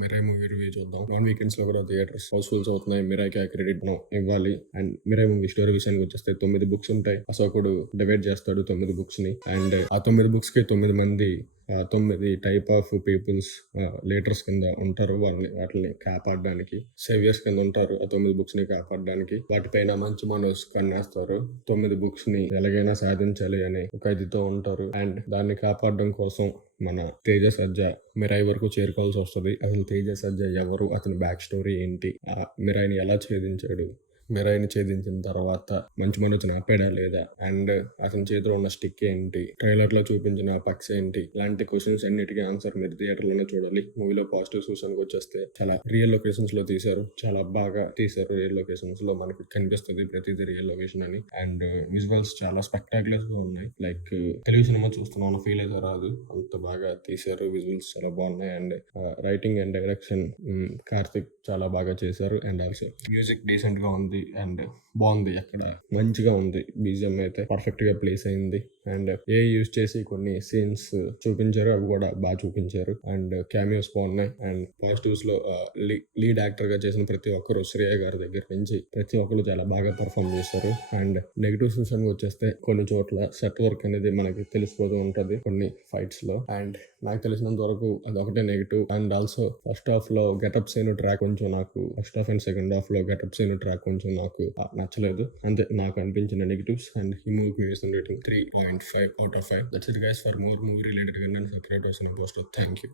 Mirai movie review చూద్దాం. Non weekends లో కూడా థియేటర్స్ హౌస్ఫుల్స్ అవుతున్నాయి. మిరాయికి ఆ క్రెడిట్ మనం ఇవ్వాలి. అండ్ మిరాయి మూవీ స్టోరీ విషయానికి వచ్చేస్తే 9 బుక్స్ ఉంటాయి. అశోకుడు డివైడ్ చేస్తాడు 9 బుక్స్ ని. అండ్ ఆ 9 బుక్స్ కి 9 మంది 9 టైప్ ఆఫ్ పీపుల్స్ లీడర్స్ కింద ఉంటారు. వాటిని కాపాడడానికి సేవియర్స్ కింద ఉంటారు. ఆ 9 బుక్స్ ని కాపాడడానికి వాటిపైన మంచి మనోజ్ కన్నేస్తారు. 9 బుక్స్ ని ఎలాగైనా సాధించాలి అనే ఒక ఇదితో ఉంటారు. అండ్ దాన్ని కాపాడడం కోసం మన తేజ సజ్జా మిరాయి వరకు చేరుకోవాల్సి వస్తుంది. అసలు తేజ సజ్జా ఎవరు, అతని బ్యాక్ స్టోరీ ఏంటి, ఆ మిరాయిని ఎలా ఛేదించాడు, మిరాయిని ఛేదించిన తర్వాత మంచి మనోజ్ని ఆపాడా లేదా, అండ్ అతని చేతిలో ఉన్న స్టిక్ ఏంటి, ట్రైలర్ లో చూపించిన పక్స్ ఏంటి, ఇలాంటి క్వశ్చన్స్ అన్నిటికీ ఆన్సర్ మీరు థియేటర్ లోనే చూడాలి. మూవీలో పాజిటివ్స్ విషయానికి వచ్చేస్తే చాలా రియల్ లొకేషన్స్ లో తీశారు. చాలా బాగా తీశారు. రియల్ లొకేషన్స్ లో మనకి కనిపిస్తుంది ప్రతిదీ రియల్ లొకేషన్ అని. అండ్ విజువల్స్ చాలా స్పెక్టాక్యులర్స్ గా ఉన్నాయి. లైక్ తెలుగు సినిమా చూస్తున్నాం ఫీల్ అయితే రాదు, అంత బాగా తీశారు. విజువల్స్ చాలా బాగున్నాయి. And writing and direction Karthik చాలా బాగా చేశారు. అండ్ ఆల్సో మ్యూజిక్ డీసెంట్ గా ఉంది అండ్ బాగుంది. అక్కడ మంచిగా ఉంది. బీజిఎం అయితే పర్ఫెక్ట్ గా ప్లేస్ అయింది. అండ్ యూజ్ చేసి కొన్ని సీన్స్ చూపించారు, అవి కూడా బాగా చూపించారు. అండ్ క్యామియోస్ బాగున్నాయి. అండ్ పాజిటివ్స్ లో లీడ్ యాక్టర్ గా చేసిన ప్రతి ఒక్కరు, శ్రేయ గారి దగ్గర నుంచి ప్రతి ఒక్కరు చాలా బాగా పర్ఫామ్ చేశారు. అండ్ నెగిటివ్స్ విషయానికి వచ్చేస్తే కొన్ని చోట్ల సెట్ వర్క్ అనేది మనకి తెలిసిపోతూ ఉంటది కొన్ని ఫైట్స్ లో. అండ్ నాకు తెలిసినంత వరకు అదొకటే negative. And also first half లో గెటప్ సీన్ ట్రాక్ కొంచెం నాకు first half and second half లో గెటప్ సీన్ ట్రాక్ కొంచెం నాకు నచ్చలేదు. అంతే నాకు అనిపించిన నెగిటివ్స్. అండ్ ఈ మూవీకి వేసిన rating 3.5 out of 5. That's it guys. For more movie related content, subscribe to us and post it. Thank you.